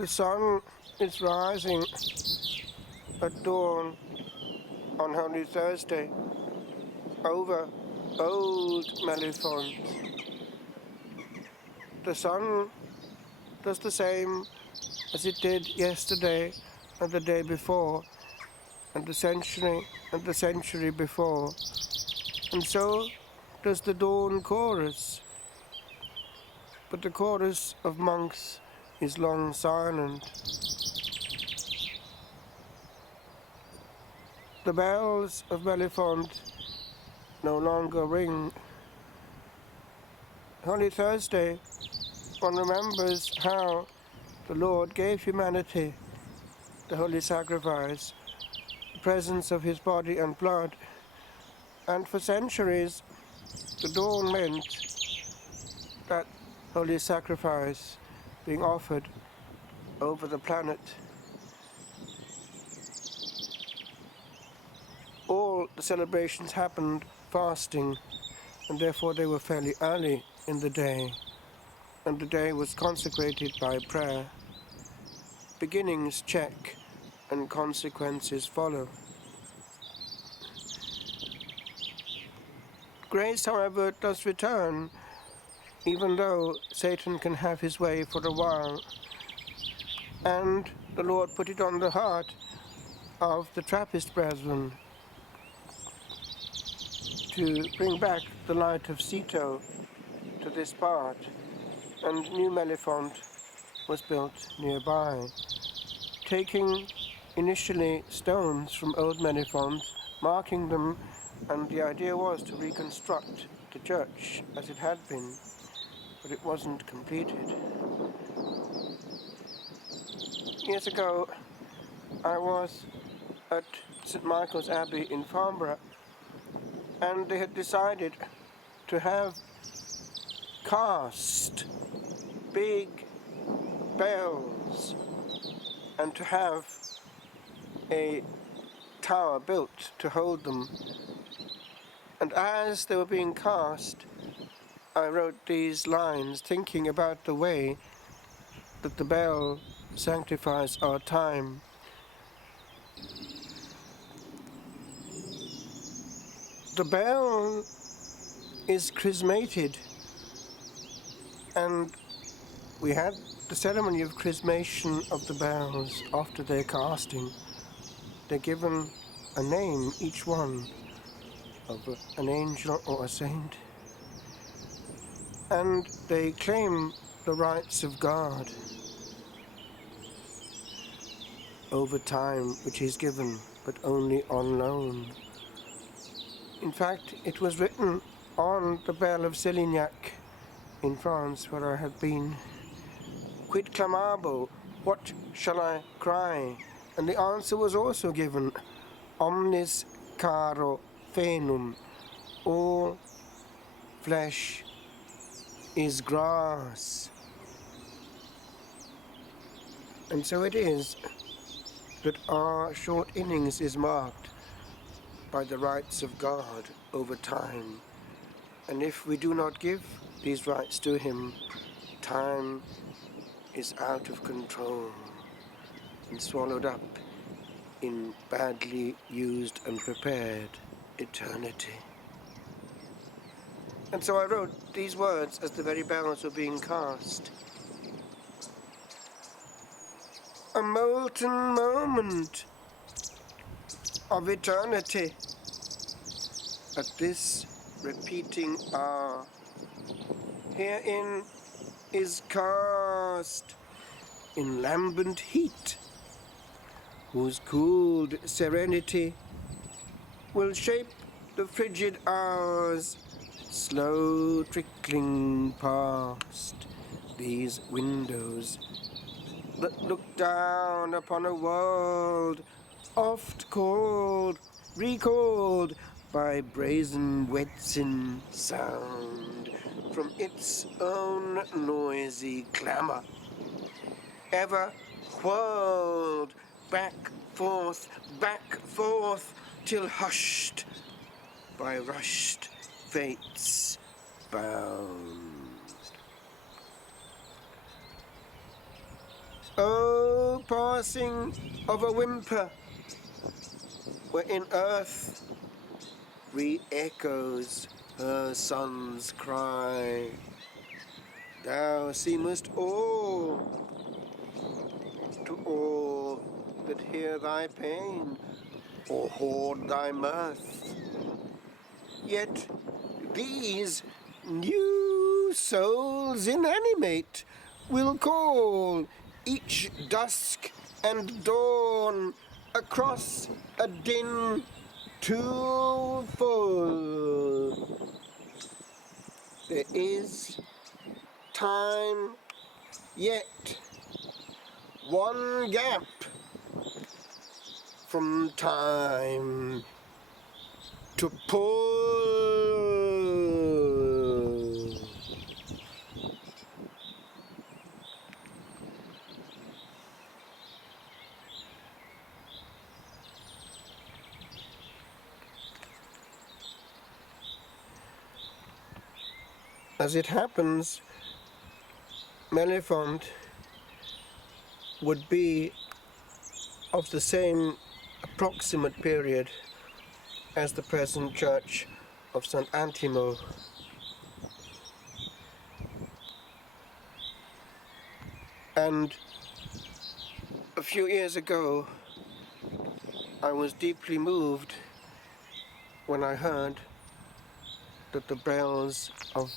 The sun is rising at dawn on Holy Thursday over old Mellifont. The sun does the same as it did yesterday and the day before and the century before, and so does the dawn chorus. But the chorus of monks is long silent. The bells of Mellifont no longer ring. Holy Thursday, one remembers how the Lord gave humanity the holy sacrifice, the presence of his body and blood, and for centuries the dawn meant that holy sacrifice being offered over the planet. All the celebrations happened fasting, and therefore they were fairly early in the day, and the day was consecrated by prayer. Beginnings check and consequences follow. Grace, however, does return, even though Satan can have his way for a while. And the Lord put it on the heart of the Trappist brethren to bring back the light of Cito to this part, and new Mellifont was built nearby, taking initially stones from old Mellifont, marking them, and the idea was to reconstruct the church as it had been, but it wasn't completed. Years ago, I was at St. Michael's Abbey in Farnborough, and they had decided to have cast big bells and to have a tower built to hold them. And as they were being cast, I wrote these lines, thinking about the way that the bell sanctifies our time. The bell is chrismated, and we had the ceremony of chrismation of the bells after their casting. They're given a name, each one, of an angel or a saint, and they claim the rights of God over time, which is given, but only on loan. In fact, it was written on the bell of Selignac in France, where I had been, "Quid clamabo?" What shall I cry? And the answer was also given, "Omnis caro fenum," all flesh is grass. And so it is that our short innings is marked by the rights of God over time. And if we do not give these rights to him, time is out of control and swallowed up in badly used and prepared eternity. And so I wrote these words as the very bells were being cast. A molten moment of eternity at this repeating hour. Herein is cast in lambent heat, whose cooled serenity will shape the frigid hours, slow trickling past these windows that look down upon a world oft called, recalled by brazen Wetsin sound from its own noisy clamour, ever whirled back forth, till hushed by rushed fate's bound. Oh, passing of a whimper, where in earth re-echoes her son's cry. Thou seemest all to all that hear thy pain or hoard thy mirth. Yet these new souls inanimate will call each dusk and dawn across a din too full. There is time yet, one gap from time to pull. As it happens, Mellifont would be of the same approximate period as the present church of Sant'Antimo. And a few years ago, I was deeply moved when I heard that the bells of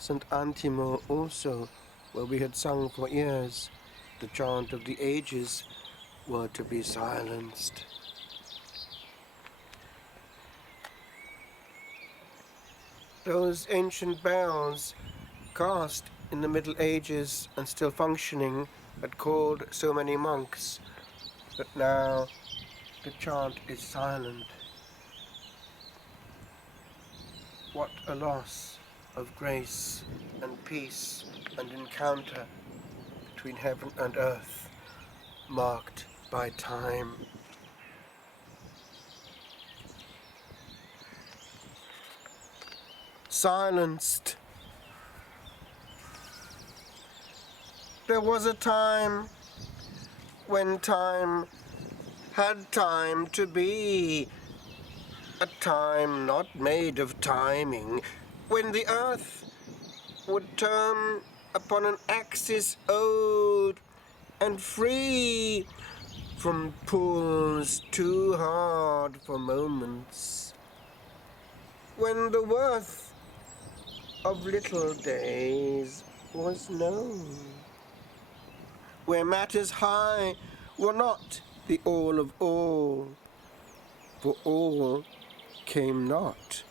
Sant'Antimo also, where we had sung for years the chant of the ages, were to be silenced. Those ancient bells, cast in the Middle Ages and still functioning, had called so many monks, but now the chant is silent. What a loss of grace and peace and encounter between heaven and earth, marked by time. Silenced. There was a time when time had time to be, a time not made of timing, when the earth would turn upon an axis old and free from pulls too hard for moments, when the worth of little days was known, where matters high were not the all of all, for all came not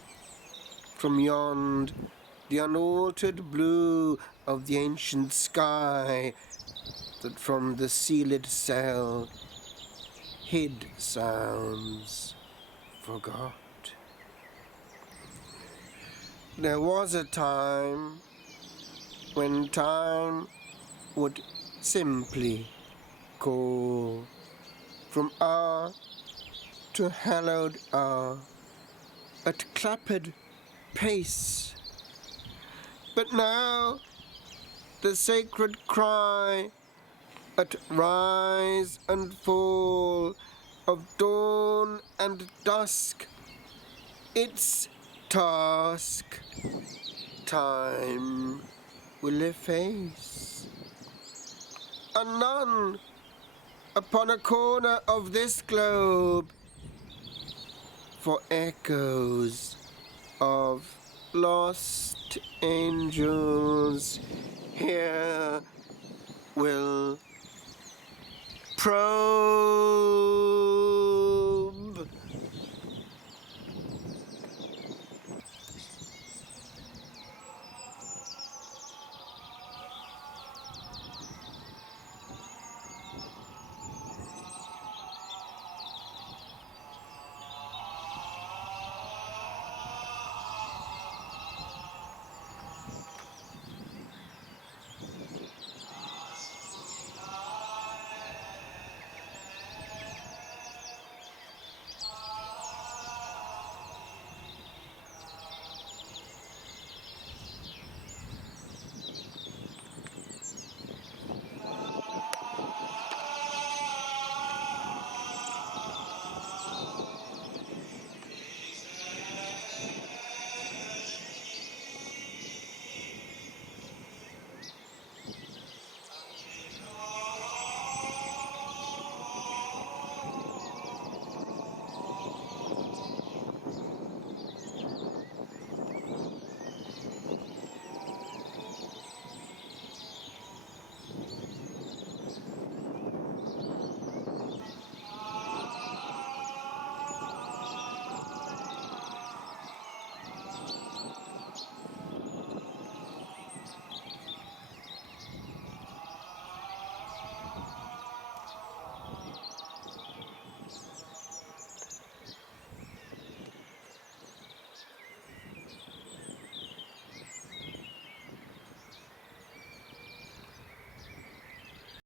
from yond the unaltered blue of the ancient sky, that from the sealed cell hid sounds forgot. There was a time when time would simply call from hour to hallowed hour at clapped pace. But now the sacred cry at rise and fall of dawn and dusk, its task time will efface. And none upon a corner of this globe for echoes of lost angels here will prone.